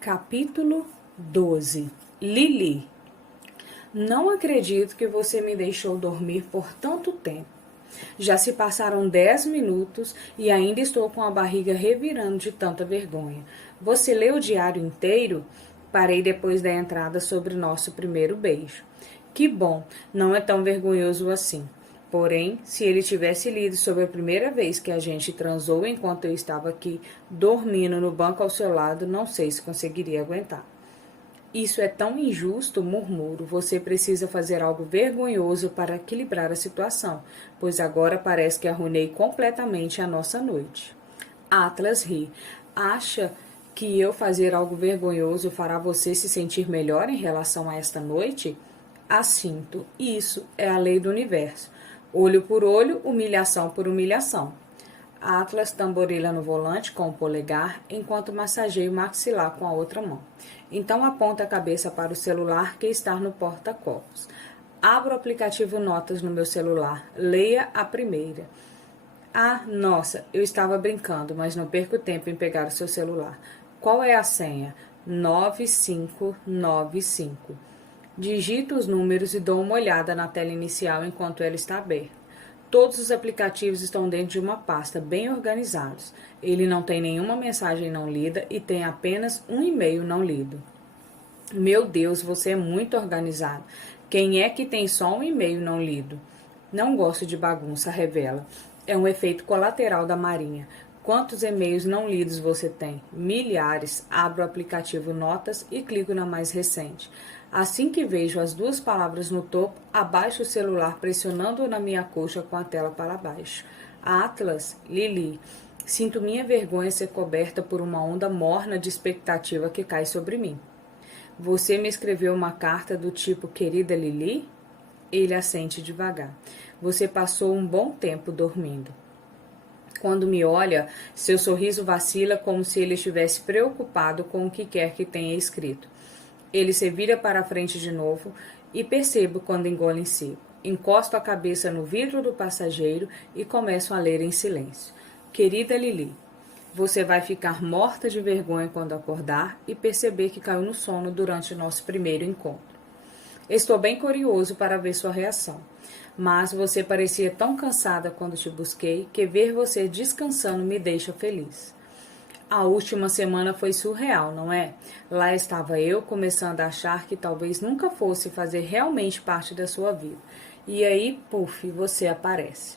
Capítulo 12. Lili. Não acredito que você me deixou dormir por tanto tempo. Já se passaram 10 minutos e ainda estou com a barriga revirando de tanta vergonha. Você leu o diário inteiro? Parei depois da entrada sobre nosso primeiro beijo. Que bom, não é tão vergonhoso assim. Porém, se ele tivesse lido sobre a primeira vez que a gente transou enquanto eu estava aqui, dormindo no banco ao seu lado, não sei se conseguiria aguentar. Isso é tão injusto, murmuro. Você precisa fazer algo vergonhoso para equilibrar a situação, pois agora parece que arruinei completamente a nossa noite. Atlas ri. Acha que eu fazer algo vergonhoso fará você se sentir melhor em relação a esta noite? Assinto. Isso é a lei do universo. Olho por olho, humilhação por humilhação. Atlas tamborila no volante com o polegar, enquanto massageia o maxilar com a outra mão. Então aponta a cabeça para o celular que está no porta-copos. Abro o aplicativo Notas no meu celular. Leia a primeira. Ah, nossa, eu estava brincando, mas não perco tempo em pegar o seu celular. Qual é a senha? 9595. Digito os números e dou uma olhada na tela inicial enquanto ela está aberta. Todos os aplicativos estão dentro de uma pasta, bem organizados. Ele não tem nenhuma mensagem não lida e tem apenas um e-mail não lido. Meu Deus, você é muito organizado. Quem é que tem só um e-mail não lido? Não gosto de bagunça, revela. É um efeito colateral da Marinha. Quantos e-mails não lidos você tem? Milhares. Abro o aplicativo Notas e clico na mais recente. Assim que vejo as duas palavras no topo, abaixo o celular pressionando-o na minha coxa com a tela para baixo. Atlas, Lili. Sinto minha vergonha ser coberta por uma onda morna de expectativa que cai sobre mim. Você me escreveu uma carta do tipo querida Lili? Ele assente devagar. Você passou um bom tempo dormindo. Quando me olha, seu sorriso vacila como se ele estivesse preocupado com o que quer que tenha escrito. Ele se vira para a frente de novo e percebo quando engole em seco. Encosto a cabeça no vidro do passageiro e começo a ler em silêncio. Querida Lili, você vai ficar morta de vergonha quando acordar e perceber que caiu no sono durante o nosso primeiro encontro. Estou bem curioso para ver sua reação. Mas você parecia tão cansada quando te busquei que ver você descansando me deixa feliz. A última semana foi surreal, não é? Lá estava eu começando a achar que talvez nunca fosse fazer realmente parte da sua vida. E aí, puf, você aparece.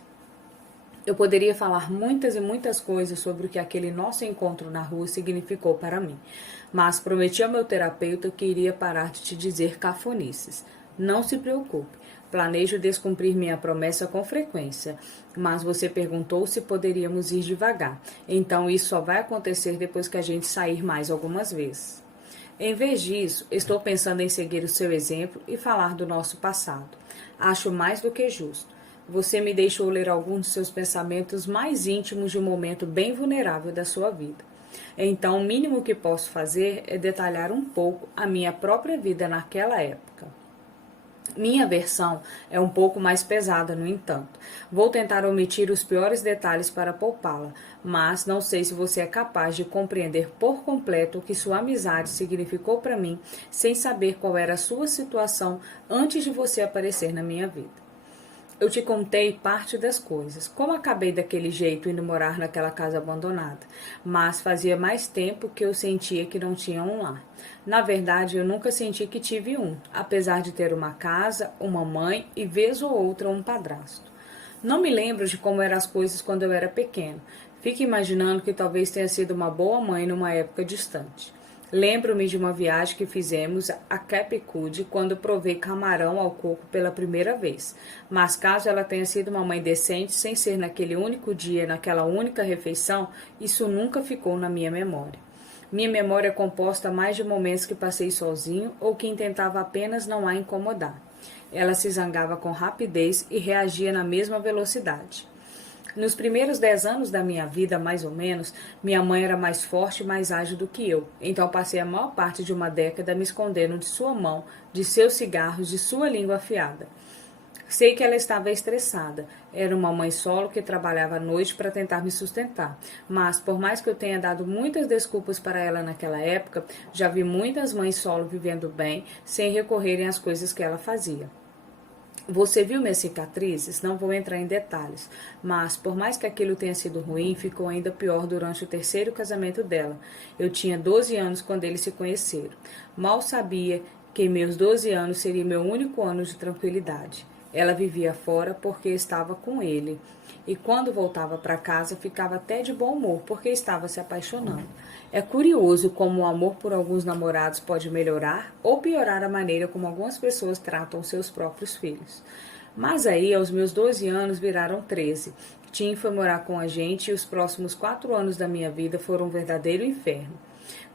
Eu poderia falar muitas e muitas coisas sobre o que aquele nosso encontro na rua significou para mim, mas prometi ao meu terapeuta que iria parar de te dizer cafonices. Não se preocupe, planejo descumprir minha promessa com frequência, mas você perguntou se poderíamos ir devagar, então isso só vai acontecer depois que a gente sair mais algumas vezes. Em vez disso, estou pensando em seguir o seu exemplo e falar do nosso passado. Acho mais do que justo. Você me deixou ler alguns dos seus pensamentos mais íntimos de um momento bem vulnerável da sua vida. Então, o mínimo que posso fazer é detalhar um pouco a minha própria vida naquela época. Minha versão é um pouco mais pesada, no entanto. Vou tentar omitir os piores detalhes para poupá-la, mas não sei se você é capaz de compreender por completo o que sua amizade significou para mim, sem saber qual era a sua situação antes de você aparecer na minha vida. Eu te contei parte das coisas, como acabei daquele jeito indo morar naquela casa abandonada, mas fazia mais tempo que eu sentia que não tinha um lar. Na verdade, eu nunca senti que tive um, apesar de ter uma casa, uma mãe e vez ou outra um padrasto. Não me lembro de como eram as coisas quando eu era pequeno. Fique imaginando que talvez tenha sido uma boa mãe numa época distante. Lembro-me de uma viagem que fizemos a Cape Cod quando provei camarão ao coco pela primeira vez. Mas caso ela tenha sido uma mãe decente, sem ser naquele único dia, naquela única refeição, isso nunca ficou na minha memória. Minha memória é composta mais de momentos que passei sozinho ou que tentava apenas não a incomodar. Ela se zangava com rapidez e reagia na mesma velocidade. Nos primeiros 10 anos da minha vida, mais ou menos, minha mãe era mais forte e mais ágil do que eu. Então passei a maior parte de uma década me escondendo de sua mão, de seus cigarros, de sua língua afiada. Sei que ela estava estressada. Era uma mãe solo que trabalhava à noite para tentar me sustentar. Mas, por mais que eu tenha dado muitas desculpas para ela naquela época, já vi muitas mães solo vivendo bem, sem recorrerem às coisas que ela fazia. Você viu minhas cicatrizes? Não vou entrar em detalhes, mas por mais que aquilo tenha sido ruim, ficou ainda pior durante o terceiro casamento dela. Eu tinha 12 anos quando eles se conheceram. Mal sabia que meus 12 anos seria meu único ano de tranquilidade. Ela vivia fora porque estava com ele. E quando voltava para casa, ficava até de bom humor porque estava se apaixonando. É curioso como o amor por alguns namorados pode melhorar ou piorar a maneira como algumas pessoas tratam seus próprios filhos. Mas aí, aos meus 12 anos, viraram 13. Tim foi morar com a gente e os próximos 4 anos da minha vida foram um verdadeiro inferno.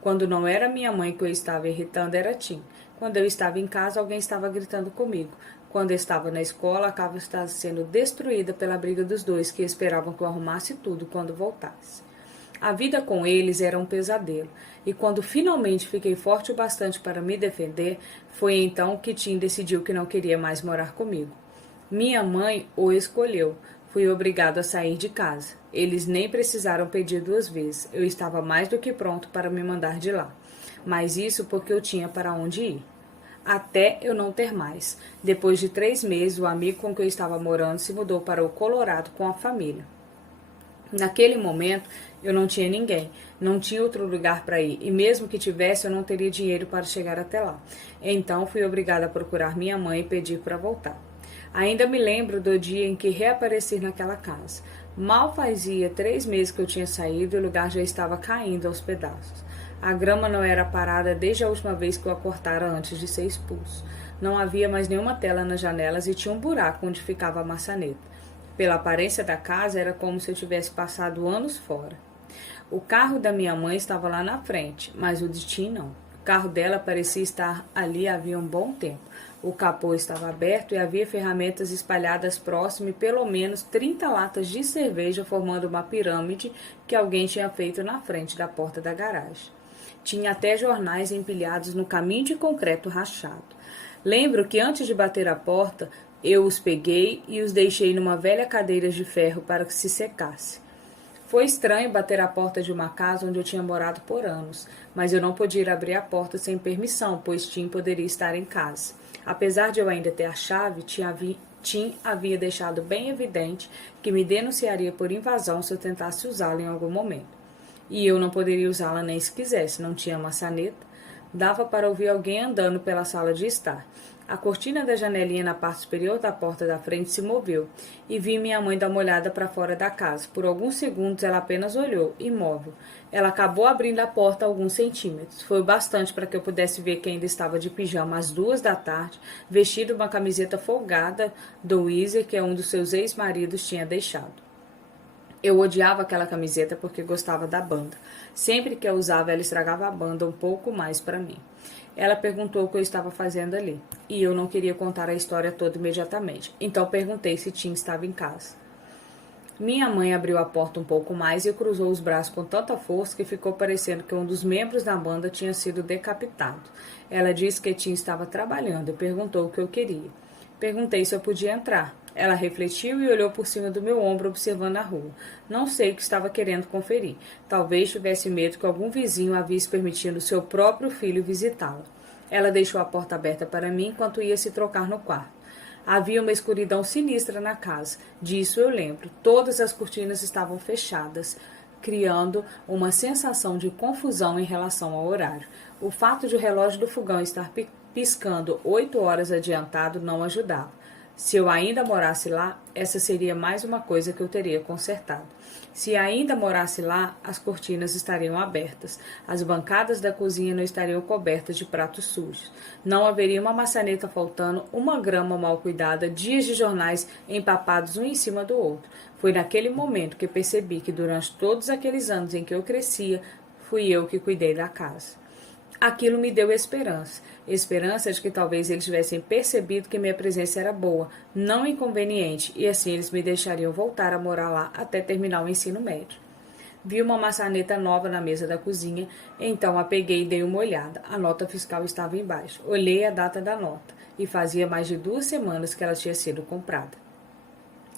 Quando não era minha mãe que eu estava irritando, era Tim. Quando eu estava em casa, alguém estava gritando comigo. Quando eu estava na escola, a casa estava sendo destruída pela briga dos dois, que esperavam que eu arrumasse tudo quando voltasse. A vida com eles era um pesadelo, e quando finalmente fiquei forte o bastante para me defender, foi então que Tim decidiu que não queria mais morar comigo. Minha mãe o escolheu. Fui obrigado a sair de casa. Eles nem precisaram pedir 2 vezes. Eu estava mais do que pronto para me mandar de lá. Mas isso porque eu tinha para onde ir. Até eu não ter mais. Depois de 3 meses, o amigo com quem eu estava morando se mudou para o Colorado com a família. Naquele momento, eu não tinha ninguém, não tinha outro lugar para ir, e mesmo que tivesse, eu não teria dinheiro para chegar até lá. Então, fui obrigada a procurar minha mãe e pedir para voltar. Ainda me lembro do dia em que reapareci naquela casa. Mal fazia 3 meses que eu tinha saído e o lugar já estava caindo aos pedaços. A grama não era parada desde a última vez que eu a cortara antes de ser expulso. Não havia mais nenhuma tela nas janelas e tinha um buraco onde ficava a maçaneta. Pela aparência da casa, era como se eu tivesse passado anos fora. O carro da minha mãe estava lá na frente, mas o de Tim não. O carro dela parecia estar ali havia um bom tempo. O capô estava aberto e havia ferramentas espalhadas próximo e pelo menos 30 latas de cerveja formando uma pirâmide que alguém tinha feito na frente da porta da garagem. Tinha até jornais empilhados no caminho de concreto rachado. Lembro que antes de bater a porta, eu os peguei e os deixei numa velha cadeira de ferro para que se secasse. Foi estranho bater a porta de uma casa onde eu tinha morado por anos, mas eu não podia ir abrir a porta sem permissão, pois Tim poderia estar em casa. Apesar de eu ainda ter a chave, Tim havia deixado bem evidente que me denunciaria por invasão se eu tentasse usá-la em algum momento. E eu não poderia usá-la nem se quisesse, não tinha maçaneta. Dava para ouvir alguém andando pela sala de estar. A cortina da janelinha na parte superior da porta da frente se moveu e vi minha mãe dar uma olhada para fora da casa. Por alguns segundos ela apenas olhou, imóvel. Ela acabou abrindo a porta alguns centímetros. Foi o bastante para que eu pudesse ver que ainda estava de pijama às 2 da tarde, vestido uma camiseta folgada do Weezer que um dos seus ex-maridos tinha deixado. Eu odiava aquela camiseta porque gostava da banda. Sempre que a usava, ela estragava a banda um pouco mais para mim. Ela perguntou o que eu estava fazendo ali, e eu não queria contar a história toda imediatamente. Então perguntei se Tim estava em casa. Minha mãe abriu a porta um pouco mais e cruzou os braços com tanta força que ficou parecendo que um dos membros da banda tinha sido decapitado. Ela disse que Tim estava trabalhando e perguntou o que eu queria. Perguntei se eu podia entrar. Ela refletiu e olhou por cima do meu ombro, observando a rua. Não sei o que estava querendo conferir. Talvez tivesse medo que algum vizinho a visse permitindo seu próprio filho visitá-la. Ela deixou a porta aberta para mim enquanto ia se trocar no quarto. Havia uma escuridão sinistra na casa. Disso eu lembro. Todas as cortinas estavam fechadas, criando uma sensação de confusão em relação ao horário. O fato de o relógio do fogão estar piscando 8 horas adiantado não ajudava. Se eu ainda morasse lá, essa seria mais uma coisa que eu teria consertado. Se ainda morasse lá, as cortinas estariam abertas, as bancadas da cozinha não estariam cobertas de pratos sujos, não haveria uma maçaneta faltando, uma grama mal cuidada, dias de jornais empapados um em cima do outro. Foi naquele momento que percebi que durante todos aqueles anos em que eu crescia, fui eu que cuidei da casa. Aquilo me deu esperança. Esperança de que talvez eles tivessem percebido que minha presença era boa, não inconveniente, e assim eles me deixariam voltar a morar lá até terminar o ensino médio. Vi uma maçaneta nova na mesa da cozinha, então a peguei e dei uma olhada. A nota fiscal estava embaixo. Olhei a data da nota e fazia mais de 2 semanas que ela tinha sido comprada.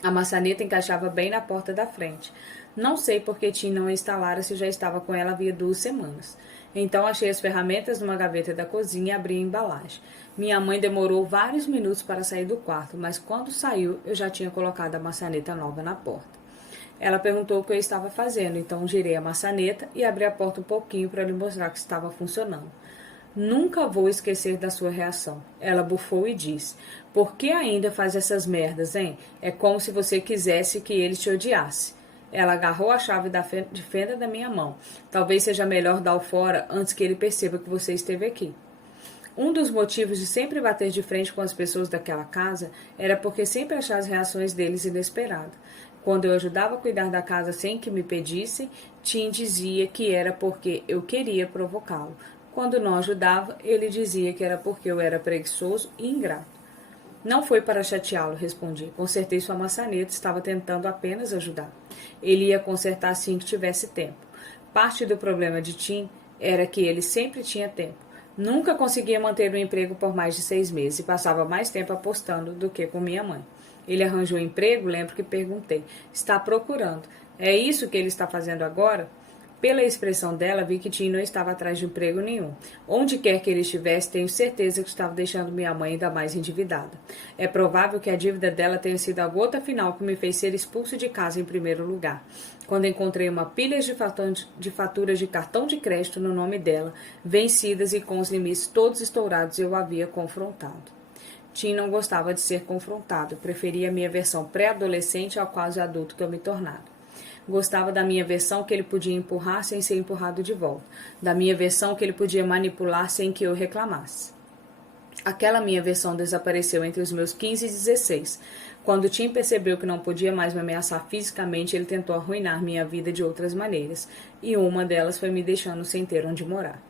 A maçaneta encaixava bem na porta da frente. Não sei por que Tim não a instalara se já estava com ela havia 2 semanas. Então achei as ferramentas numa gaveta da cozinha e abri a embalagem. Minha mãe demorou vários minutos para sair do quarto, mas quando saiu eu já tinha colocado a maçaneta nova na porta. Ela perguntou o que eu estava fazendo, então girei a maçaneta e abri a porta um pouquinho para lhe mostrar que estava funcionando. Nunca vou esquecer da sua reação. Ela bufou e disse: Por que ainda faz essas merdas, hein? É como se você quisesse que ele te odiasse. Ela agarrou a chave de fenda da minha mão. Talvez seja melhor dar o fora antes que ele perceba que você esteve aqui. Um dos motivos de sempre bater de frente com as pessoas daquela casa era porque sempre achava as reações deles inesperadas. Quando eu ajudava a cuidar da casa sem que me pedissem, Tim dizia que era porque eu queria provocá-lo. Quando não ajudava, ele dizia que era porque eu era preguiçoso e ingrato. Não foi para chateá-lo, respondi. Consertei sua maçaneta, estava tentando apenas ajudar. Ele ia consertar assim que tivesse tempo. Parte do problema de Tim era que ele sempre tinha tempo. Nunca conseguia manter um emprego por mais de 6 meses e passava mais tempo apostando do que com minha mãe. Ele arranjou um emprego, lembro que perguntei. Está procurando. É isso que ele está fazendo agora? Pela expressão dela, vi que Tim não estava atrás de emprego nenhum. Onde quer que ele estivesse, tenho certeza que estava deixando minha mãe ainda mais endividada. É provável que a dívida dela tenha sido a gota final que me fez ser expulso de casa em primeiro lugar. Quando encontrei uma pilha de faturas de cartão de crédito no nome dela, vencidas e com os limites todos estourados, eu a havia confrontado. Tim não gostava de ser confrontado, preferia a minha versão pré-adolescente ao quase adulto que eu me tornara. Gostava da minha versão que ele podia empurrar sem ser empurrado de volta, da minha versão que ele podia manipular sem que eu reclamasse. Aquela minha versão desapareceu entre os meus 15 e 16. Quando Tim percebeu que não podia mais me ameaçar fisicamente, ele tentou arruinar minha vida de outras maneiras, e uma delas foi me deixando sem ter onde morar.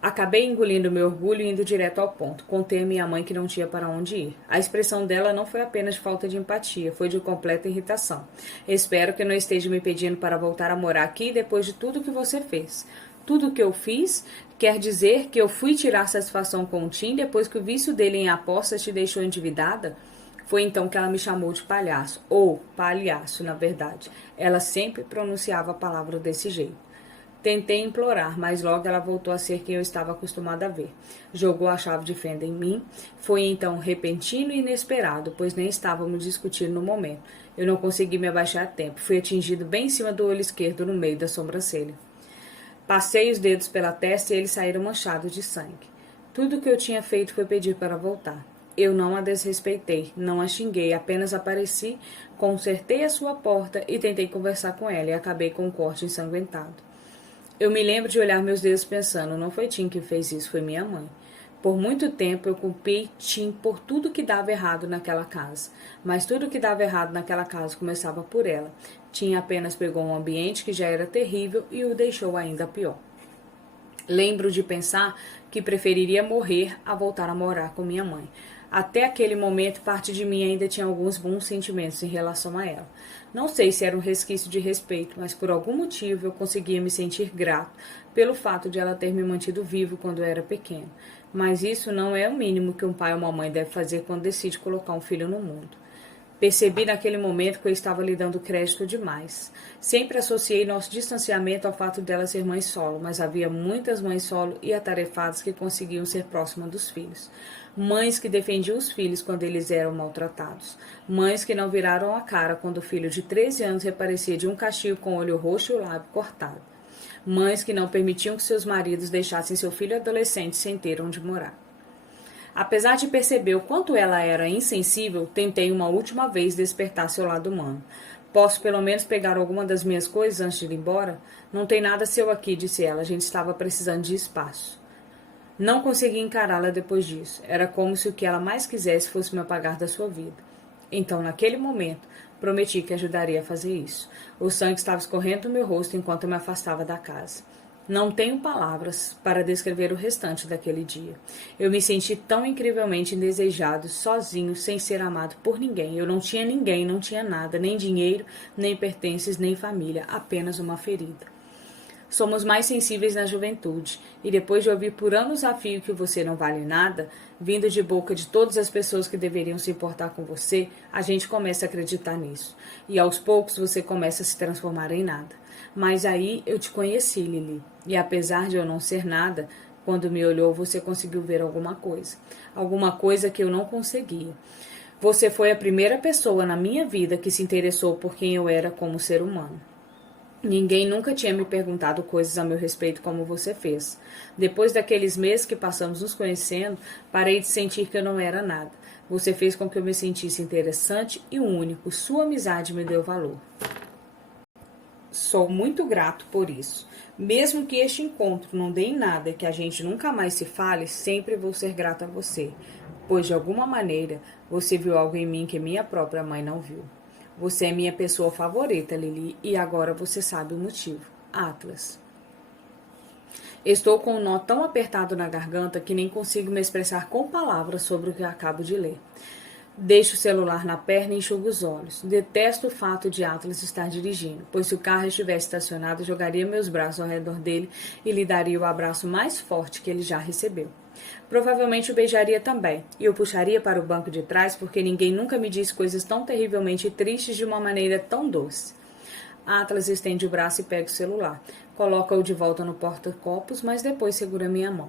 Acabei engolindo meu orgulho e indo direto ao ponto. Contei a minha mãe que não tinha para onde ir. A expressão dela não foi apenas de falta de empatia, foi de completa irritação. Espero que não esteja me pedindo para voltar a morar aqui depois de tudo que você fez. Tudo o que eu fiz quer dizer que eu fui tirar satisfação com o Tim depois que o vício dele em apostas te deixou endividada? Foi então que ela me chamou de palhaço, ou palhaço, na verdade. Ela sempre pronunciava a palavra desse jeito. Tentei implorar, mas logo ela voltou a ser quem eu estava acostumada a ver. Jogou a chave de fenda em mim. Foi então repentino e inesperado, pois nem estávamos discutindo no momento. Eu não consegui me abaixar a tempo. Fui atingido bem em cima do olho esquerdo, no meio da sobrancelha. Passei os dedos pela testa e eles saíram manchados de sangue. Tudo o que eu tinha feito foi pedir para voltar. Eu não a desrespeitei, não a xinguei, apenas apareci, consertei a sua porta e tentei conversar com ela e acabei com um corte ensanguentado. Eu me lembro de olhar meus dedos pensando, não foi Tim que fez isso, foi minha mãe. Por muito tempo eu culpei Tim por tudo que dava errado naquela casa. Mas tudo que dava errado naquela casa começava por ela. Tim apenas pegou um ambiente que já era terrível e o deixou ainda pior. Lembro de pensar que preferiria morrer a voltar a morar com minha mãe. Até aquele momento, parte de mim ainda tinha alguns bons sentimentos em relação a ela. Não sei se era um resquício de respeito, mas por algum motivo eu conseguia me sentir grato pelo fato de ela ter me mantido vivo quando eu era pequeno. Mas isso não é o mínimo que um pai ou uma mãe deve fazer quando decide colocar um filho no mundo. Percebi naquele momento que eu estava lhe dando crédito demais. Sempre associei nosso distanciamento ao fato dela ser mãe solo, mas havia muitas mães solo e atarefadas que conseguiam ser próximas dos filhos. Mães que defendiam os filhos quando eles eram maltratados. Mães que não viraram a cara quando o filho de 13 anos reaparecia de um castigo com o olho roxo e o lábio cortado. Mães que não permitiam que seus maridos deixassem seu filho adolescente sem ter onde morar. Apesar de perceber o quanto ela era insensível, tentei uma última vez despertar seu lado humano. Posso pelo menos pegar alguma das minhas coisas antes de ir embora? Não tem nada seu aqui, disse ela. A gente estava precisando de espaço. Não consegui encará-la depois disso. Era como se o que ela mais quisesse fosse me apagar da sua vida. Então, naquele momento, prometi que ajudaria a fazer isso. O sangue estava escorrendo no meu rosto enquanto eu me afastava da casa. Não tenho palavras para descrever o restante daquele dia. Eu me senti tão incrivelmente indesejado, sozinho, sem ser amado por ninguém. Eu não tinha ninguém, não tinha nada, nem dinheiro, nem pertences, nem família, apenas uma ferida. Somos mais sensíveis na juventude, e depois de ouvir por anos a fio que você não vale nada, vindo de boca de todas as pessoas que deveriam se importar com você, a gente começa a acreditar nisso. E aos poucos você começa a se transformar em nada. Mas aí eu te conheci, Lili, e apesar de eu não ser nada, quando me olhou você conseguiu ver alguma coisa que eu não conseguia. Você foi a primeira pessoa na minha vida que se interessou por quem eu era como ser humano. Ninguém nunca tinha me perguntado coisas a meu respeito como você fez. Depois daqueles meses que passamos nos conhecendo, parei de sentir que eu não era nada. Você fez com que eu me sentisse interessante e único. Sua amizade me deu valor. Sou muito grato por isso. Mesmo que este encontro não dê em nada e que a gente nunca mais se fale, sempre vou ser grato a você, pois de alguma maneira você viu algo em mim que minha própria mãe não viu. Você é minha pessoa favorita, Lili, e agora você sabe o motivo. Atlas. Estou com um nó tão apertado na garganta que nem consigo me expressar com palavras sobre o que acabo de ler. Deixo o celular na perna e enxugo os olhos. Detesto o fato de Atlas estar dirigindo, pois se o carro estivesse estacionado, jogaria meus braços ao redor dele e lhe daria o abraço mais forte que ele já recebeu. Provavelmente o beijaria também, e o puxaria para o banco de trás porque ninguém nunca me disse coisas tão terrivelmente tristes de uma maneira tão doce. Atlas estende o braço e pega o celular. Coloca-o de volta no porta-copos, mas depois segura minha mão.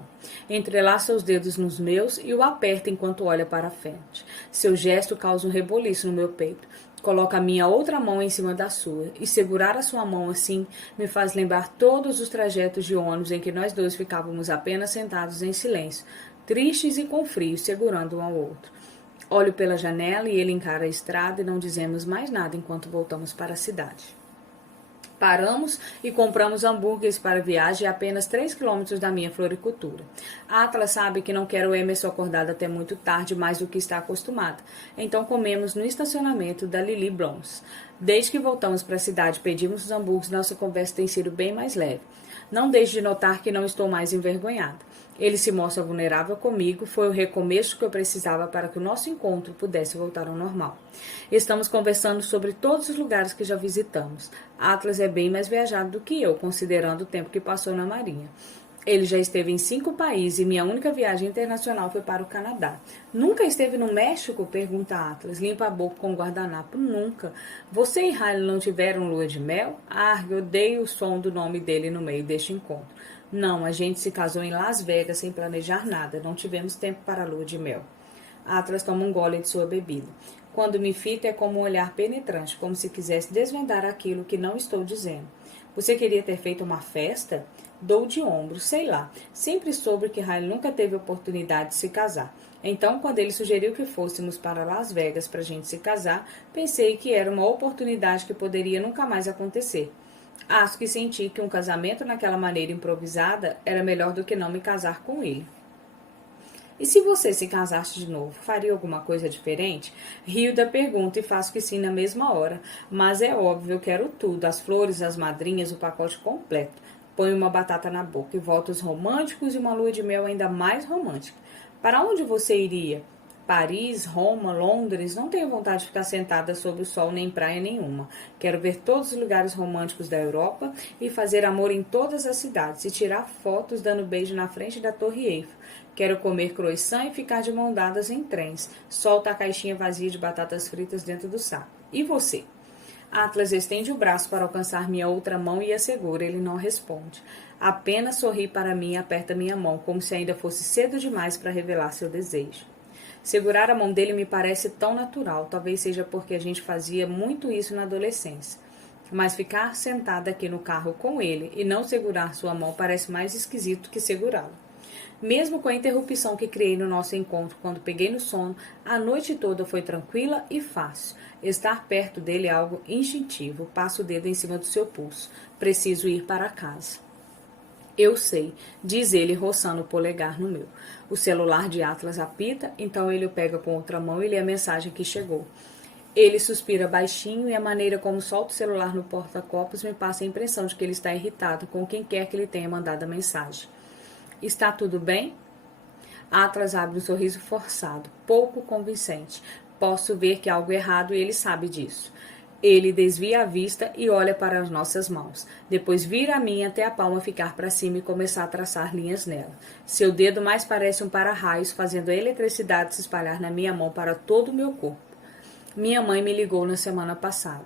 Entrelaça os dedos nos meus e o aperta enquanto olha para a frente. Seu gesto causa um reboliço no meu peito. Coloca a minha outra mão em cima da sua, e segurar a sua mão assim me faz lembrar todos os trajetos de ônibus em que nós dois ficávamos apenas sentados em silêncio, tristes e com frio, segurando um ao outro. Olho pela janela e ele encara a estrada e não dizemos mais nada enquanto voltamos para a cidade. Paramos e compramos hambúrgueres para a viagem a apenas 3 quilômetros da minha floricultura. A Atlas sabe que não quero Emerson acordado até muito tarde, mais do que está acostumada. Então comemos no estacionamento da Lili Blons. Desde que voltamos para a cidade e pedimos os hambúrgueres, nossa conversa tem sido bem mais leve. Não deixe de notar que não estou mais envergonhada. Ele se mostra vulnerável comigo, foi o recomeço que eu precisava para que o nosso encontro pudesse voltar ao normal. Estamos conversando sobre todos os lugares que já visitamos. Atlas é bem mais viajado do que eu, considerando o tempo que passou na Marinha. Ele já esteve em 5 países e minha única viagem internacional foi para o Canadá. Nunca esteve no México? Pergunta Atlas. Limpa a boca com guardanapo. Nunca. Você e Riley não tiveram lua de mel? Eu odeio o som do nome dele no meio deste encontro. Não, a gente se casou em Las Vegas sem planejar nada. Não tivemos tempo para a lua de mel. Atlas toma um gole de sua bebida. Quando me fita é como um olhar penetrante, como se quisesse desvendar aquilo que não estou dizendo. Você queria ter feito uma festa? Dou de ombro, sei lá. Sempre soube que Riley nunca teve oportunidade de se casar. Então, quando ele sugeriu que fôssemos para Las Vegas para a gente se casar, pensei que era uma oportunidade que poderia nunca mais acontecer. Acho que senti que um casamento naquela maneira improvisada era melhor do que não me casar com ele. E se você se casasse de novo, faria alguma coisa diferente? Rio da pergunta e faço que sim na mesma hora. Mas é óbvio, eu quero tudo, as flores, as madrinhas, o pacote completo. Ponho uma batata na boca e votos românticos e uma lua de mel ainda mais romântica. Para onde você iria? Paris, Roma, Londres? Não tenho vontade de ficar sentada sob o sol nem praia nenhuma. Quero ver todos os lugares românticos da Europa e fazer amor em todas as cidades e tirar fotos dando beijo na frente da Torre Eiffel. Quero comer croissant e ficar de mão dadas em trens. Solta a caixinha vazia de batatas fritas dentro do saco. E você? Atlas estende o braço para alcançar minha outra mão e a segura. Ele não responde. Apenas sorri para mim e aperta minha mão, como se ainda fosse cedo demais para revelar seu desejo. Segurar a mão dele me parece tão natural, talvez seja porque a gente fazia muito isso na adolescência. Mas ficar sentada aqui no carro com ele e não segurar sua mão parece mais esquisito que segurá-lo. Mesmo com a interrupção que criei no nosso encontro quando peguei no sono, a noite toda foi tranquila e fácil. Estar perto dele é algo instintivo. Passo o dedo em cima do seu pulso. Preciso ir para casa. Eu sei, diz ele, roçando o polegar no meu. O celular de Atlas apita, então ele o pega com outra mão e lê a mensagem que chegou. Ele suspira baixinho e a maneira como solta o celular no porta-copos me passa a impressão de que ele está irritado com quem quer que ele tenha mandado a mensagem. Está tudo bem? Atlas abre um sorriso forçado, pouco convincente. Posso ver que há algo errado e ele sabe disso. Ele desvia a vista e olha para as nossas mãos. Depois vira a minha até a palma ficar para cima e começar a traçar linhas nela. Seu dedo mais parece um para-raios, fazendo a eletricidade se espalhar na minha mão para todo o meu corpo. Minha mãe me ligou na semana passada.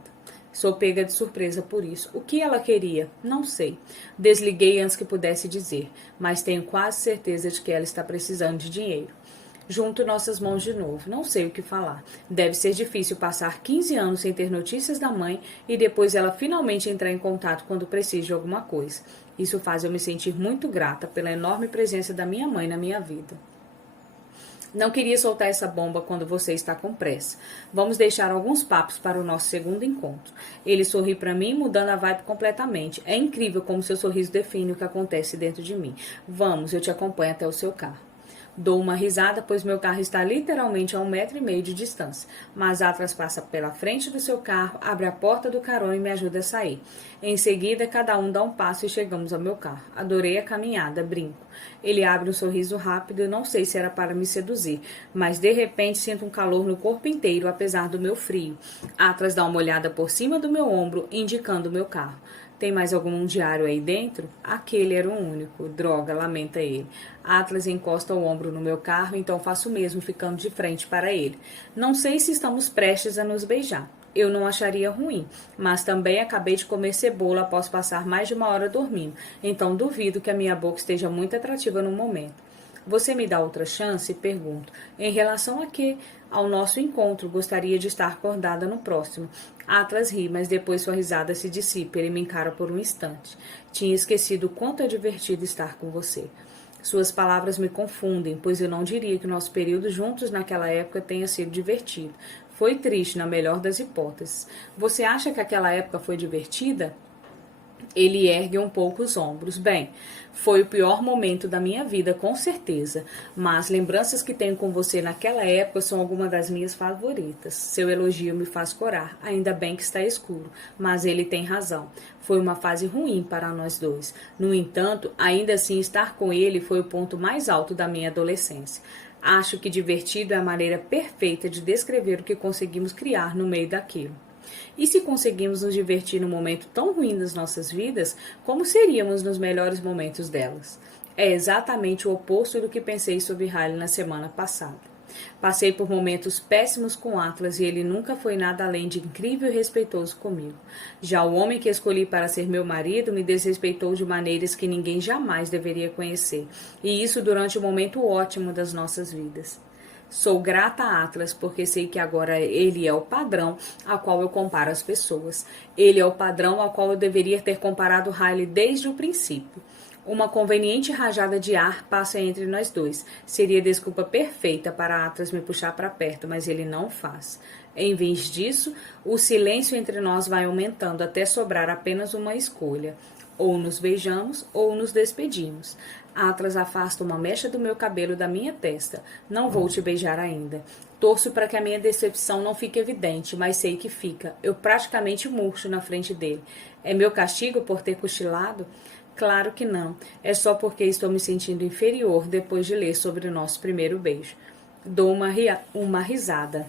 Sou pega de surpresa por isso. O que ela queria? Não sei. Desliguei antes que pudesse dizer, mas tenho quase certeza de que ela está precisando de dinheiro. Junto nossas mãos de novo. Não sei o que falar. Deve ser difícil passar 15 anos sem ter notícias da mãe e depois ela finalmente entrar em contato quando precisa de alguma coisa. Isso faz eu me sentir muito grata pela enorme presença da minha mãe na minha vida. Não queria soltar essa bomba quando você está com pressa. Vamos deixar alguns papos para o nosso segundo encontro. Ele sorri para mim, mudando a vibe completamente. É incrível como seu sorriso define o que acontece dentro de mim. Vamos, eu te acompanho até o seu carro. Dou uma risada, pois meu carro está literalmente a 1,5 metro de distância. Mas Atlas passa pela frente do seu carro, abre a porta do carona e me ajuda a sair. Em seguida, cada um dá um passo e chegamos ao meu carro. Adorei a caminhada, brinco. Ele abre um sorriso rápido e não sei se era para me seduzir, mas de repente sinto um calor no corpo inteiro, apesar do meu frio. Atlas dá uma olhada por cima do meu ombro, indicando o meu carro. Tem mais algum diário aí dentro? Aquele era o único. Droga, lamenta ele. Atlas encosta o ombro no meu carro, então faço o mesmo, ficando de frente para ele. Não sei se estamos prestes a nos beijar. Eu não acharia ruim, mas também acabei de comer cebola após passar mais de 1 hora dormindo, então duvido que a minha boca esteja muito atrativa no momento. Você me dá outra chance? Pergunto. Em relação a quê? Ao nosso encontro, gostaria de estar acordada no próximo. Atlas ri, mas depois sua risada se dissipa. Ele me encara por um instante. Tinha esquecido o quanto é divertido estar com você. Suas palavras me confundem, pois eu não diria que nosso período juntos naquela época tenha sido divertido. Foi triste, na melhor das hipóteses. Você acha que aquela época foi divertida? Ele ergue um pouco os ombros. Bem, foi o pior momento da minha vida, com certeza. Mas lembranças que tenho com você naquela época são algumas das minhas favoritas. Seu elogio me faz corar. Ainda bem que está escuro. Mas ele tem razão. Foi uma fase ruim para nós dois. No entanto, ainda assim, estar com ele foi o ponto mais alto da minha adolescência. Acho que divertido é a maneira perfeita de descrever o que conseguimos criar no meio daquilo. E se conseguimos nos divertir num momento tão ruim das nossas vidas, como seríamos nos melhores momentos delas? É exatamente o oposto do que pensei sobre Riley na semana passada. Passei por momentos péssimos com Atlas e ele nunca foi nada além de incrível e respeitoso comigo. Já o homem que escolhi para ser meu marido me desrespeitou de maneiras que ninguém jamais deveria conhecer, e isso durante um momento ótimo das nossas vidas. Sou grata a Atlas porque sei que agora ele é o padrão ao qual eu comparo as pessoas. Ele é o padrão ao qual eu deveria ter comparado Riley desde o princípio. Uma conveniente rajada de ar passa entre nós dois. Seria desculpa perfeita para Atlas me puxar para perto, mas ele não o faz. Em vez disso, o silêncio entre nós vai aumentando até sobrar apenas uma escolha. Ou nos beijamos ou nos despedimos. Atlas afasta uma mecha do meu cabelo da minha testa. Não vou te beijar ainda. Torço para que a minha decepção não fique evidente, mas sei que fica. Eu praticamente murcho na frente dele. É meu castigo por ter cochilado? Claro que não. É só porque estou me sentindo inferior depois de ler sobre o nosso primeiro beijo. Dou uma risada.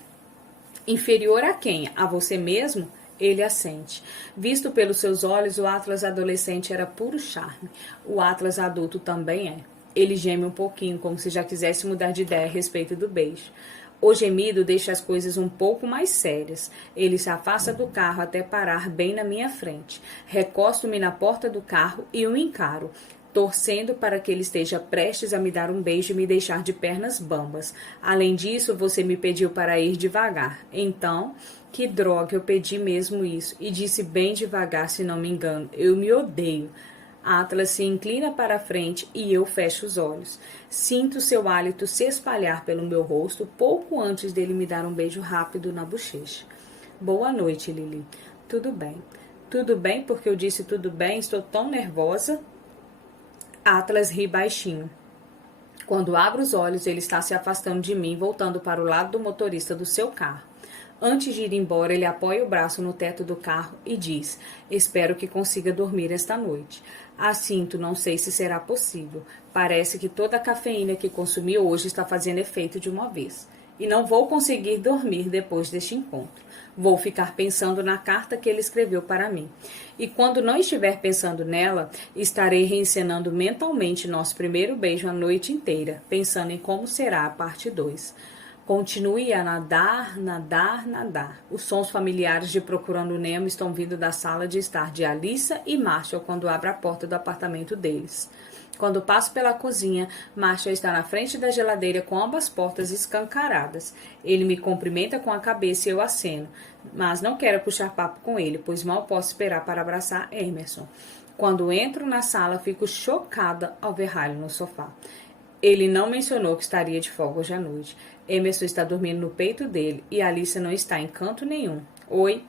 Inferior a quem? A você mesmo? Ele assente. Visto pelos seus olhos, o Atlas adolescente era puro charme. O Atlas adulto também é. Ele geme um pouquinho, como se já quisesse mudar de ideia a respeito do beijo. O gemido deixa as coisas um pouco mais sérias. Ele se afasta do carro até parar bem na minha frente. Recosto-me na porta do carro e o encaro, torcendo para que ele esteja prestes a me dar um beijo e me deixar de pernas bambas. Além disso, você me pediu para ir devagar. Então, que droga, eu pedi mesmo isso. E disse bem devagar, se não me engano. Eu me odeio. Atlas se inclina para a frente e eu fecho os olhos. Sinto seu hálito se espalhar pelo meu rosto pouco antes dele me dar um beijo rápido na bochecha. Boa noite, Lili. Tudo bem. Tudo bem porque eu disse tudo bem, estou tão nervosa. Atlas ri baixinho. Quando abro os olhos, ele está se afastando de mim, voltando para o lado do motorista do seu carro. Antes de ir embora, ele apoia o braço no teto do carro e diz: espero que consiga dormir esta noite. Assinto, não sei se será possível. Parece que toda a cafeína que consumi hoje está fazendo efeito de uma vez. E não vou conseguir dormir depois deste encontro. Vou ficar pensando na carta que ele escreveu para mim. E quando não estiver pensando nela, estarei reencenando mentalmente nosso primeiro beijo a noite inteira, pensando em como será a parte 2. Continue a nadar, nadar, nadar. Os sons familiares de Procurando Nemo estão vindo da sala de estar de Alissa e Marshall quando abro a porta do apartamento deles. Quando passo pela cozinha, Marshall está na frente da geladeira com ambas portas escancaradas. Ele me cumprimenta com a cabeça e eu aceno, mas não quero puxar papo com ele, pois mal posso esperar para abraçar Emerson. Quando entro na sala, fico chocada ao ver Riley no sofá. Ele não mencionou que estaria de folga hoje à noite. Emerson está dormindo no peito dele e Alissa não está em canto nenhum. Oi?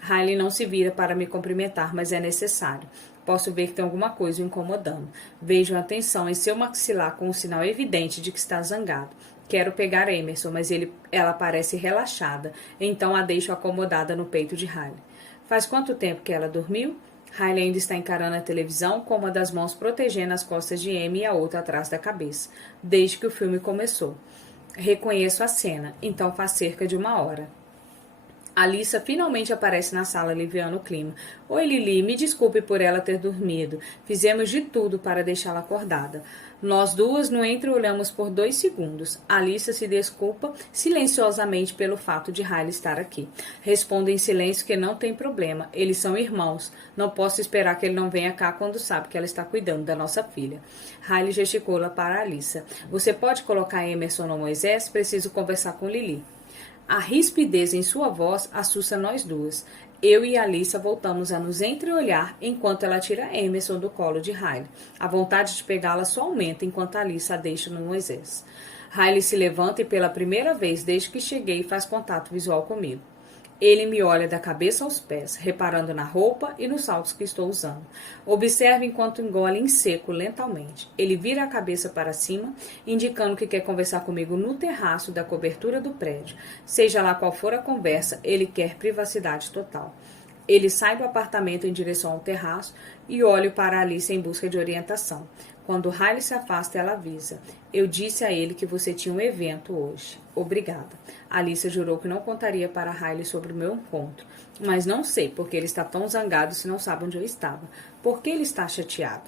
Riley não se vira para me cumprimentar, mas é necessário. Posso ver que tem alguma coisa o incomodando. Vejo a tensão em seu maxilar com um sinal evidente de que está zangado. Quero pegar Emerson, mas ela parece relaxada, então a deixo acomodada no peito de Riley. Faz quanto tempo que ela dormiu? Riley ainda está encarando a televisão com uma das mãos protegendo as costas de Amy e a outra atrás da cabeça, desde que o filme começou. Reconheço a cena, então faz cerca de 1 hora. Alissa finalmente aparece na sala aliviando o clima. Oi, Lili, me desculpe por ela ter dormido. Fizemos de tudo para deixá-la acordada. Nós duas no entreolhamos por 2 segundos. Alissa se desculpa silenciosamente pelo fato de Riley estar aqui. Responde em silêncio que não tem problema. Eles são irmãos. Não posso esperar que ele não venha cá quando sabe que ela está cuidando da nossa filha. Riley gesticula para Alissa. Você pode colocar Emerson no Moisés? Preciso conversar com Lili. A rispidez em sua voz assusta nós duas. Eu e Alissa voltamos a nos entreolhar enquanto ela tira Emerson do colo de Riley. A vontade de pegá-la só aumenta enquanto Alissa a deixa no Moisés. Riley se levanta e pela primeira vez desde que cheguei faz contato visual comigo. Ele me olha da cabeça aos pés, reparando na roupa e nos saltos que estou usando. Observa enquanto engole em seco lentamente. Ele vira a cabeça para cima, indicando que quer conversar comigo no terraço da cobertura do prédio. Seja lá qual for a conversa, ele quer privacidade total. Ele sai do apartamento em direção ao terraço e olho para Alice em busca de orientação. Quando Riley se afasta, ela avisa. Eu disse a ele que você tinha um evento hoje. Obrigada. Alissa jurou que não contaria para Riley sobre o meu encontro. Mas não sei por que ele está tão zangado se não sabe onde eu estava. Por que ele está chateado?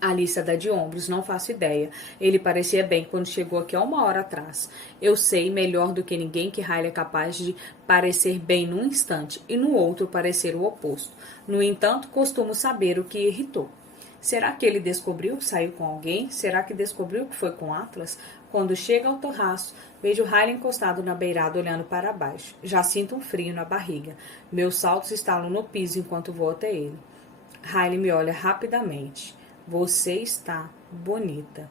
Alissa dá de ombros, não faço ideia. Ele parecia bem quando chegou aqui há 1 hora atrás. Eu sei melhor do que ninguém que Riley é capaz de parecer bem num instante e no outro parecer o oposto. No entanto, costumo saber o que irritou. Será que ele descobriu que saiu com alguém? Será que descobriu que foi com Atlas? Quando chega ao terraço, vejo Riley encostado na beirada olhando para baixo. Já sinto um frio na barriga. Meus saltos estalam no piso enquanto vou até ele. Riley me olha rapidamente. Você está bonita.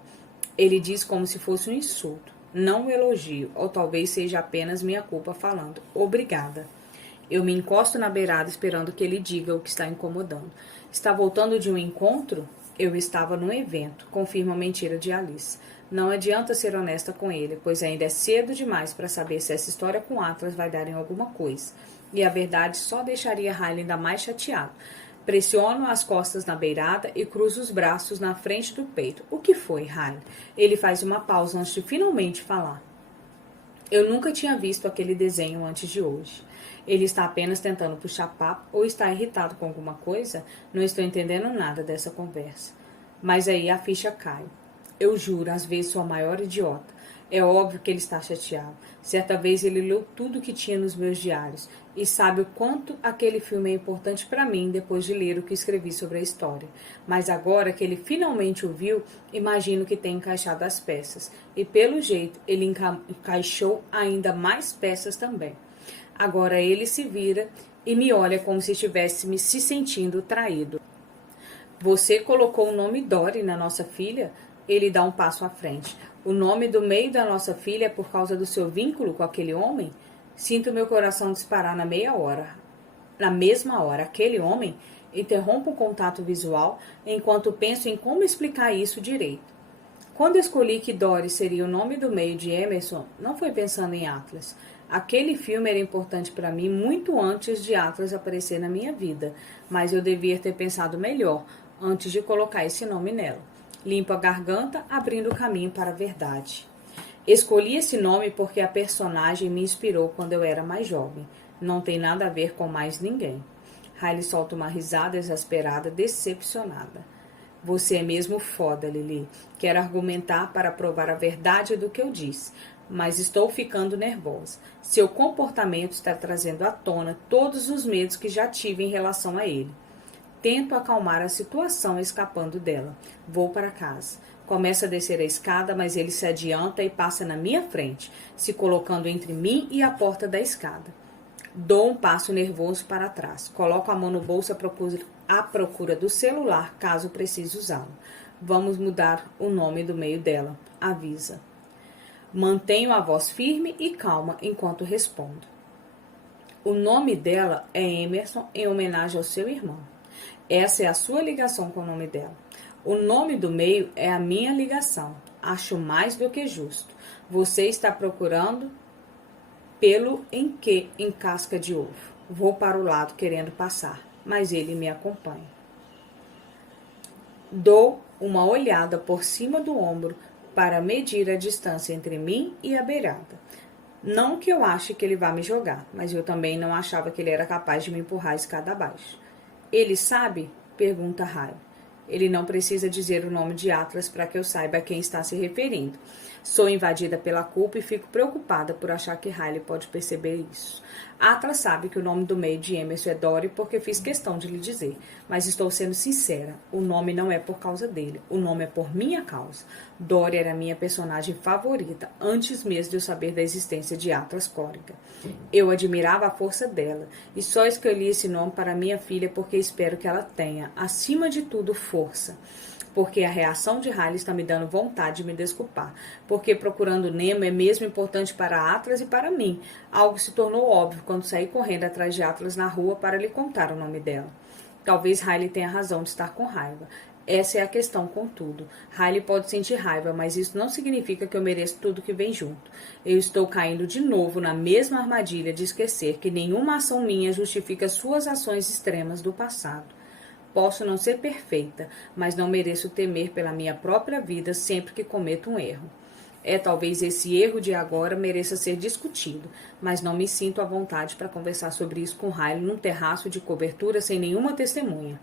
Ele diz como se fosse um insulto, não um elogio, ou talvez seja apenas minha culpa falando. Obrigada. Eu me encosto na beirada esperando que ele diga o que está incomodando. Está voltando de um encontro? Eu estava num evento, confirma a mentira de Alice. Não adianta ser honesta com ele, pois ainda é cedo demais para saber se essa história com Atlas vai dar em alguma coisa. E a verdade só deixaria Riley ainda mais chateado. Pressiono as costas na beirada e cruzo os braços na frente do peito. O que foi, Riley? Ele faz uma pausa antes de finalmente falar. Eu nunca tinha visto aquele desenho antes de hoje. Ele está apenas tentando puxar papo ou está irritado com alguma coisa? Não estou entendendo nada dessa conversa. Mas aí a ficha cai. Eu juro, às vezes sou a maior idiota. É óbvio que ele está chateado. Certa vez ele leu tudo que tinha nos meus diários e sabe o quanto aquele filme é importante para mim depois de ler o que escrevi sobre a história. Mas agora que ele finalmente o viu, imagino que tem encaixado as peças. E pelo jeito, ele encaixou ainda mais peças também. Agora ele se vira e me olha como se estivesse se sentindo traído. Você colocou o nome Dory na nossa filha? Ele dá um passo à frente. O nome do meio da nossa filha é por causa do seu vínculo com aquele homem? Sinto meu coração disparar na mesma hora, aquele homem interrompe o contato visual enquanto penso em como explicar isso direito. Quando escolhi que Dory seria o nome do meio de Emerson, não foi pensando em Atlas. Aquele filme era importante para mim muito antes de Atlas aparecer na minha vida, mas eu devia ter pensado melhor antes de colocar esse nome nela. Limpo a garganta, abrindo o caminho para a verdade. Escolhi esse nome porque a personagem me inspirou quando eu era mais jovem. Não tem nada a ver com mais ninguém. Riley solta uma risada exasperada, decepcionada. Você é mesmo foda, Lily. Quero argumentar para provar a verdade do que eu disse, mas estou ficando nervosa. Seu comportamento está trazendo à tona todos os medos que já tive em relação a ele. Tento acalmar a situação escapando dela. Vou para casa. Começa a descer a escada, mas ele se adianta e passa na minha frente, se colocando entre mim e a porta da escada. Dou um passo nervoso para trás. Coloco a mão no bolso à procura do celular, caso precise usá-lo. Vamos mudar o nome do meio dela, avisa. Mantenho a voz firme e calma enquanto respondo. O nome dela é Emerson, em homenagem ao seu irmão. Essa é a sua ligação com o nome dela. O nome do meio é a minha ligação. Acho mais do que justo. Você está procurando pelo em que em casca de ovo. Vou para o lado querendo passar, mas ele me acompanha. Dou uma olhada por cima do ombro para medir a distância entre mim e a beirada. Não que eu ache que ele vá me jogar, mas eu também não achava que ele era capaz de me empurrar a escada abaixo. Ele sabe? Pergunta Riley. Ele não precisa dizer o nome de Atlas para que eu saiba a quem está se referindo. Sou invadida pela culpa e fico preocupada por achar que Riley pode perceber isso. Atlas sabe que o nome do meio de Emerson é Dory porque fiz questão de lhe dizer. Mas estou sendo sincera, o nome não é por causa dele, o nome é por minha causa. Dory era minha personagem favorita, antes mesmo de eu saber da existência de Atlas Córica. Eu admirava a força dela, e só escolhi esse nome para minha filha porque espero que ela tenha, acima de tudo, força. Porque a reação de Riley está me dando vontade de me desculpar. Porque procurando Nemo é mesmo importante para Atlas e para mim. Algo se tornou óbvio quando saí correndo atrás de Atlas na rua para lhe contar o nome dela. Talvez Riley tenha razão de estar com raiva. Essa é a questão, contudo. Riley pode sentir raiva, mas isso não significa que eu mereço tudo que vem junto. Eu estou caindo de novo na mesma armadilha de esquecer que nenhuma ação minha justifica suas ações extremas do passado. Posso não ser perfeita, mas não mereço temer pela minha própria vida sempre que cometo um erro. Talvez esse erro de agora mereça ser discutido, mas não me sinto à vontade para conversar sobre isso com Riley num terraço de cobertura sem nenhuma testemunha.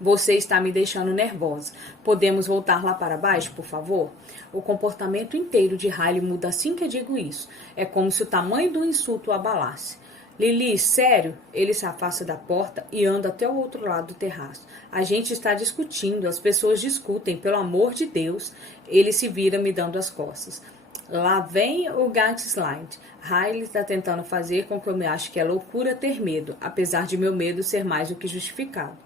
Você está me deixando nervosa. Podemos voltar lá para baixo, por favor? O comportamento inteiro de Riley muda assim que eu digo isso. É como se o tamanho do insulto o abalasse. Lily, sério? Ele se afasta da porta e anda até o outro lado do terraço. A gente está discutindo, as pessoas discutem, pelo amor de Deus. Ele se vira me dando as costas. Lá vem o Gaslight. Riley está tentando fazer com que eu me ache que é loucura ter medo, apesar de meu medo ser mais do que justificado.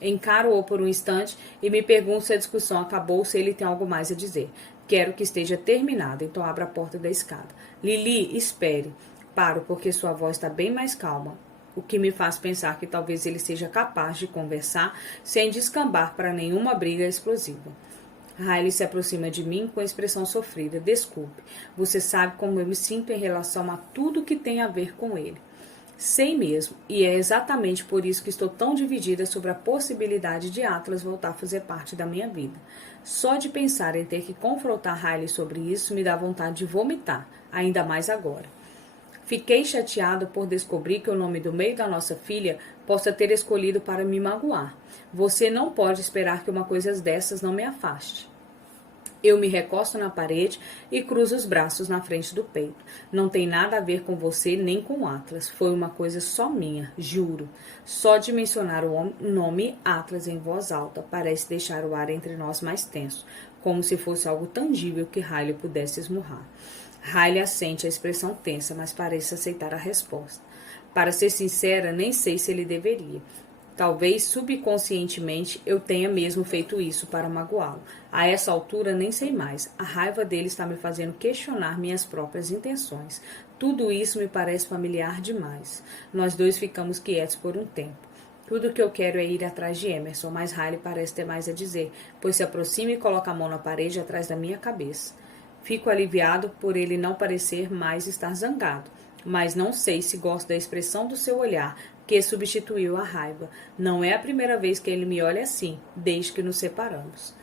Encaro-o por um instante e me pergunto se a discussão acabou ou se ele tem algo mais a dizer. Quero que esteja terminada, então abro a porta da escada. Lily, espere. Paro porque sua voz está bem mais calma, o que me faz pensar que talvez ele seja capaz de conversar sem descambar para nenhuma briga explosiva. Riley se aproxima de mim com expressão sofrida. Desculpe, você sabe como eu me sinto em relação a tudo que tem a ver com ele. Sei mesmo, e é exatamente por isso que estou tão dividida sobre a possibilidade de Atlas voltar a fazer parte da minha vida. Só de pensar em ter que confrontar Riley sobre isso me dá vontade de vomitar, ainda mais agora. Fiquei chateado por descobrir que o nome do meio da nossa filha possa ter escolhido para me magoar. Você não pode esperar que uma coisa dessas não me afaste. Eu me recosto na parede e cruzo os braços na frente do peito. Não tem nada a ver com você nem com Atlas. Foi uma coisa só minha, juro. Só de mencionar o nome Atlas em voz alta parece deixar o ar entre nós mais tenso, como se fosse algo tangível que Riley pudesse esmurrar. Riley assente a expressão tensa, mas parece aceitar a resposta. Para ser sincera, nem sei se ele deveria. Talvez subconscientemente eu tenha mesmo feito isso para magoá-lo. A essa altura nem sei mais. A raiva dele está me fazendo questionar minhas próprias intenções. Tudo isso me parece familiar demais. Nós dois ficamos quietos por um tempo. Tudo o que eu quero é ir atrás de Emerson, mas Riley parece ter mais a dizer, pois se aproxima e coloca a mão na parede atrás da minha cabeça. Fico aliviado por ele não parecer mais estar zangado, mas não sei se gosto da expressão do seu olhar, que substituiu a raiva. Não é a primeira vez que ele me olha assim, desde que nos separamos.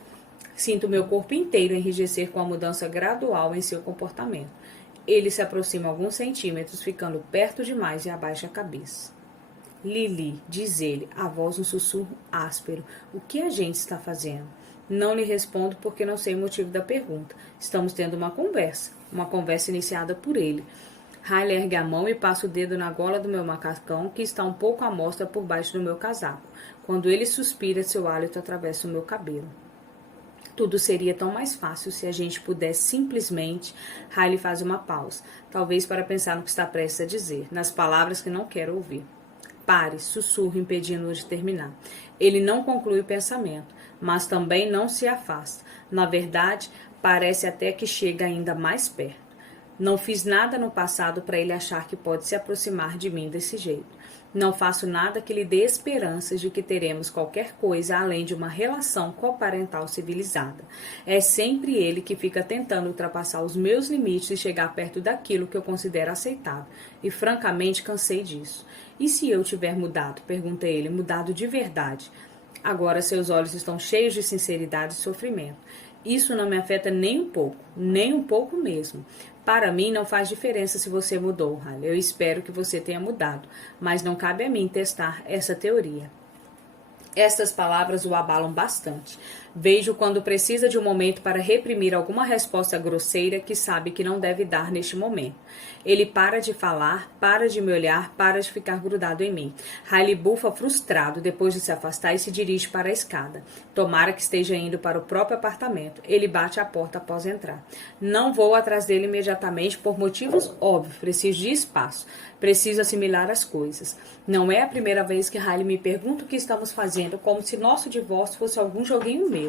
Sinto meu corpo inteiro enrijecer com a mudança gradual em seu comportamento. Ele se aproxima alguns centímetros, ficando perto demais e abaixa a cabeça. Lili, diz ele, a voz um sussurro áspero. O que a gente está fazendo? Não lhe respondo porque não sei o motivo da pergunta. Estamos tendo uma conversa iniciada por ele. Riley ergue a mão e passa o dedo na gola do meu macacão, que está um pouco à mostra por baixo do meu casaco. Quando ele suspira, seu hálito atravessa o meu cabelo. Tudo seria tão mais fácil se a gente pudesse simplesmente... Riley faz uma pausa, talvez para pensar no que está prestes a dizer, nas palavras que não quero ouvir. Pare, sussurro, impedindo-o de terminar. Ele não conclui o pensamento, mas também não se afasta. Na verdade, parece até que chega ainda mais perto. Não fiz nada no passado para ele achar que pode se aproximar de mim desse jeito. Não faço nada que lhe dê esperanças de que teremos qualquer coisa além de uma relação coparental civilizada. É sempre ele que fica tentando ultrapassar os meus limites e chegar perto daquilo que eu considero aceitável. E francamente cansei disso. E se eu tiver mudado? Pergunta ele, mudado de verdade. Agora seus olhos estão cheios de sinceridade e sofrimento. Isso não me afeta nem um pouco mesmo. Para mim não faz diferença se você mudou, Riley. Eu espero que você tenha mudado, mas não cabe a mim testar essa teoria. Estas palavras o abalam bastante. Vejo quando precisa de um momento para reprimir alguma resposta grosseira que sabe que não deve dar neste momento. Ele para de falar, para de me olhar, para de ficar grudado em mim. Riley bufa frustrado depois de se afastar e se dirige para a escada. Tomara que esteja indo para o próprio apartamento. Ele bate a porta após entrar. Não vou atrás dele imediatamente por motivos óbvios. Preciso de espaço. Preciso assimilar as coisas. Não é a primeira vez que Riley me pergunta o que estamos fazendo, como se nosso divórcio fosse algum joguinho meu.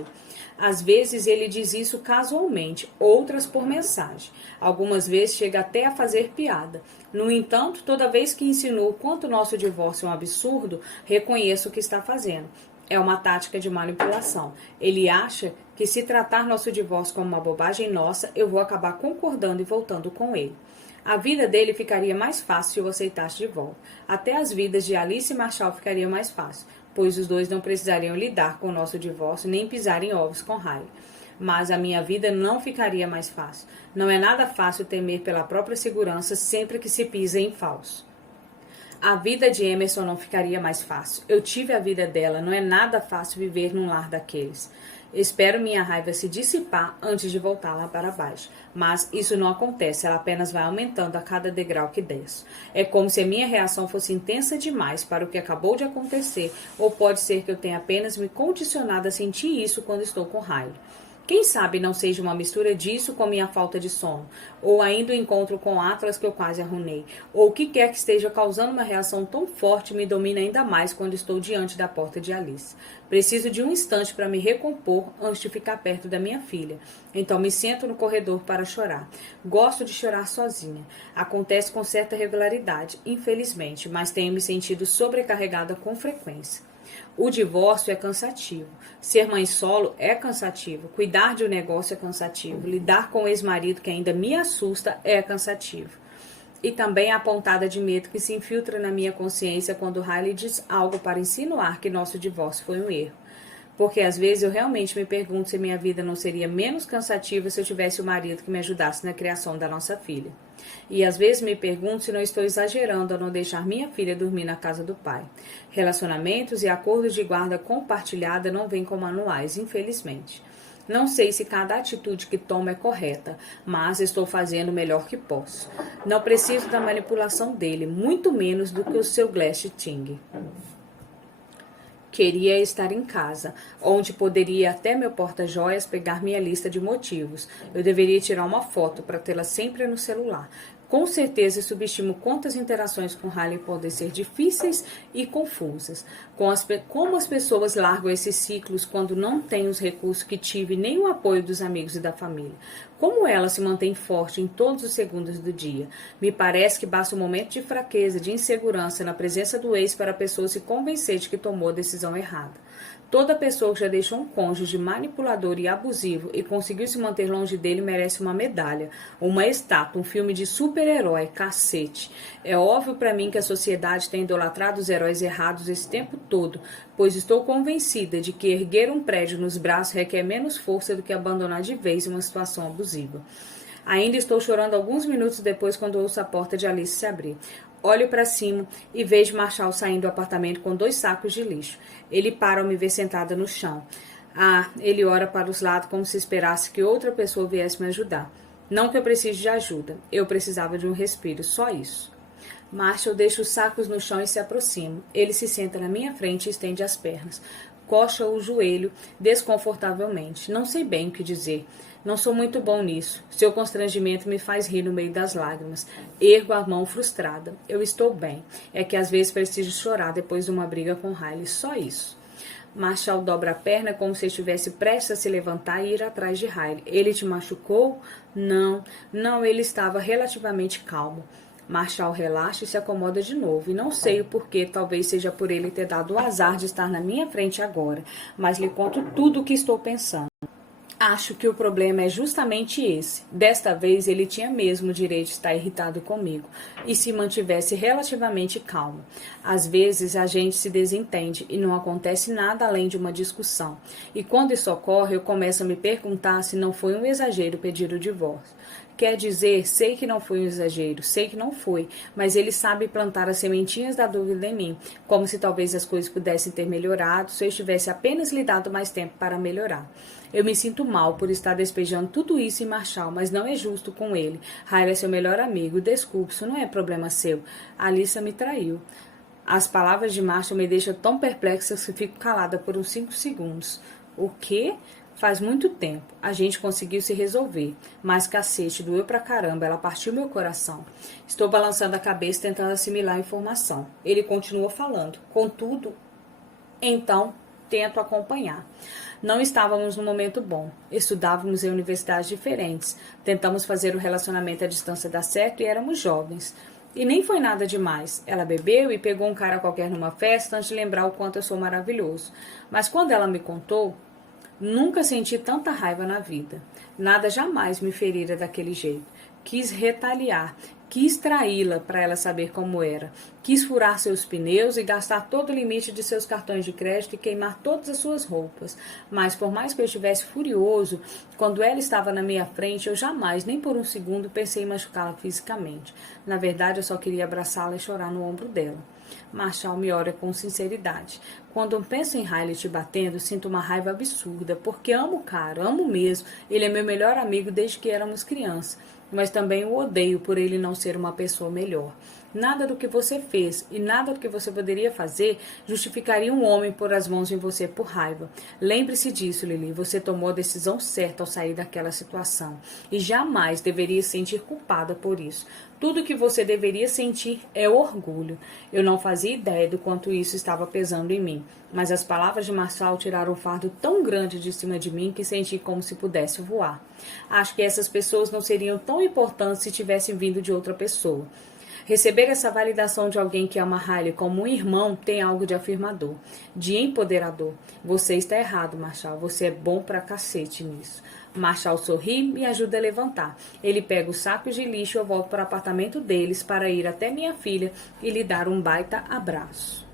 Às vezes ele diz isso casualmente, outras por mensagem. Algumas vezes chega até a fazer piada. No entanto, toda vez que insinuo quanto nosso divórcio é um absurdo, reconheço o que está fazendo. É uma tática de manipulação. Ele acha que se tratar nosso divórcio como uma bobagem nossa, eu vou acabar concordando e voltando com ele. A vida dele ficaria mais fácil se eu aceitasse de volta. Até as vidas de Alice e Marshall ficariam mais fácil, pois os dois não precisariam lidar com o nosso divórcio nem pisar em ovos com Riley. Mas a minha vida não ficaria mais fácil. Não é nada fácil temer pela própria segurança sempre que se pisa em falso. A vida de Emerson não ficaria mais fácil. Eu tive a vida dela, não é nada fácil viver num lar daqueles. Espero minha raiva se dissipar antes de voltar lá para baixo. Mas isso não acontece, ela apenas vai aumentando a cada degrau que desço. É como se a minha reação fosse intensa demais para o que acabou de acontecer, ou pode ser que eu tenha apenas me condicionado a sentir isso quando estou com raiva. Quem sabe não seja uma mistura disso com minha falta de sono, ou ainda o encontro com Atlas que eu quase arruinei, ou o que quer que esteja causando uma reação tão forte me domina ainda mais quando estou diante da porta de Alice. Preciso de um instante para me recompor antes de ficar perto da minha filha. Então me sento no corredor para chorar. Gosto de chorar sozinha. Acontece com certa regularidade, infelizmente, mas tenho me sentido sobrecarregada com frequência. O divórcio é cansativo. Ser mãe solo é cansativo. Cuidar de um negócio é cansativo. Lidar com o ex-marido que ainda me assusta é cansativo. E também a pontada de medo que se infiltra na minha consciência quando Riley diz algo para insinuar que nosso divórcio foi um erro. Porque às vezes eu realmente me pergunto se minha vida não seria menos cansativa se eu tivesse um marido que me ajudasse na criação da nossa filha. E às vezes me pergunto se não estou exagerando ao não deixar minha filha dormir na casa do pai. Relacionamentos e acordos de guarda compartilhada não vêm com manuais, infelizmente. Não sei se cada atitude que tomo é correta, mas estou fazendo o melhor que posso. Não preciso da manipulação dele, muito menos do que o seu Glass Ting. Queria estar em casa, onde poderia ir até meu porta-joias pegar minha lista de motivos. Eu deveria tirar uma foto para tê-la sempre no celular. Com certeza subestimo quantas interações com Riley podem ser difíceis e confusas. Como as pessoas largam esses ciclos quando não têm os recursos que tive nem o apoio dos amigos e da família. Como ela se mantém forte em todos os segundos do dia. Me parece que basta um momento de fraqueza, de insegurança na presença do ex para a pessoa se convencer de que tomou a decisão errada. Toda pessoa que já deixou um cônjuge manipulador e abusivo e conseguiu se manter longe dele merece uma medalha, uma estátua, um filme de super-herói, cacete. É óbvio para mim que a sociedade tem idolatrado os heróis errados esse tempo todo, pois estou convencida de que erguer um prédio nos braços requer menos força do que abandonar de vez uma situação abusiva. Ainda estou chorando alguns minutos depois quando ouço a porta de Alice se abrir. Olho para cima e vejo Marshall saindo do apartamento com 2 sacos de lixo. Ele para ao me ver sentada no chão. Ele olha para os lados como se esperasse que outra pessoa viesse me ajudar. Não que eu precise de ajuda. Eu precisava de um respiro, só isso. Marshall deixa os sacos no chão e se aproxima. Ele se senta na minha frente e estende as pernas. Coxa o joelho desconfortavelmente. Não sei bem o que dizer. Não sou muito bom nisso. Seu constrangimento me faz rir no meio das lágrimas. Ergo a mão frustrada. Eu estou bem. É que às vezes preciso chorar depois de uma briga com Riley. Só isso. Marshall dobra a perna como se estivesse prestes a se levantar e ir atrás de Riley. Ele te machucou? Não, ele estava relativamente calmo. Marshall relaxa e se acomoda de novo. E não sei o porquê, talvez seja por ele ter dado o azar de estar na minha frente agora. Mas lhe conto tudo o que estou pensando. Acho que o problema é justamente esse. Desta vez ele tinha mesmo o direito de estar irritado comigo e se mantivesse relativamente calmo. Às vezes a gente se desentende e não acontece nada além de uma discussão. E quando isso ocorre, eu começo a me perguntar se não foi um exagero pedir o divórcio. Quer dizer, sei que não foi um exagero, sei que não foi, mas ele sabe plantar as sementinhas da dúvida em mim, como se talvez as coisas pudessem ter melhorado se eu tivesse apenas lhe dado mais tempo para melhorar. Eu me sinto mal por estar despejando tudo isso em Marshall, mas não é justo com ele. Riley é seu melhor amigo, desculpe, isso não é problema seu. Alissa me traiu. As palavras de Marshall me deixam tão perplexa que fico calada por uns 5 segundos. O quê? Faz muito tempo. A gente conseguiu se resolver. Mas cacete, doeu pra caramba. Ela partiu meu coração. Estou balançando a cabeça tentando assimilar a informação. Ele continua falando. Contudo, então, tento acompanhar. Não estávamos num momento bom. Estudávamos em universidades diferentes. Tentamos fazer o relacionamento à distância dar certo e éramos jovens. E nem foi nada demais. Ela bebeu e pegou um cara qualquer numa festa antes de lembrar o quanto eu sou maravilhoso. Mas quando ela me contou, nunca senti tanta raiva na vida. Nada jamais me ferira daquele jeito. Quis retaliar. Quis traí-la para ela saber como era. Quis furar seus pneus e gastar todo o limite de seus cartões de crédito e queimar todas as suas roupas. Mas por mais que eu estivesse furioso, quando ela estava na minha frente, eu jamais, nem por um segundo, pensei em machucá-la fisicamente. Na verdade, eu só queria abraçá-la e chorar no ombro dela. Marshall me olha com sinceridade. Quando eu penso em Riley te batendo, sinto uma raiva absurda, porque amo o cara, amo mesmo. Ele é meu melhor amigo desde que éramos crianças. Mas também o odeio por ele não ser uma pessoa melhor. Nada do que você fez e nada do que você poderia fazer justificaria um homem pôr as mãos em você por raiva. Lembre-se disso, Lily. Você tomou a decisão certa ao sair daquela situação e jamais deveria se sentir culpada por isso. Tudo que você deveria sentir é orgulho. Eu não fazia ideia do quanto isso estava pesando em mim, mas as palavras de Marshall tiraram um fardo tão grande de cima de mim que senti como se pudesse voar. Acho que essas pessoas não seriam tão importantes se tivessem vindo de outra pessoa. Receber essa validação de alguém que ama Riley como um irmão tem algo de afirmador, de empoderador. Você está errado, Marshall. Você é bom pra cacete nisso. Marshall sorri e me ajuda a levantar. Ele pega os sacos de lixo e eu volto para o apartamento deles para ir até minha filha e lhe dar um baita abraço.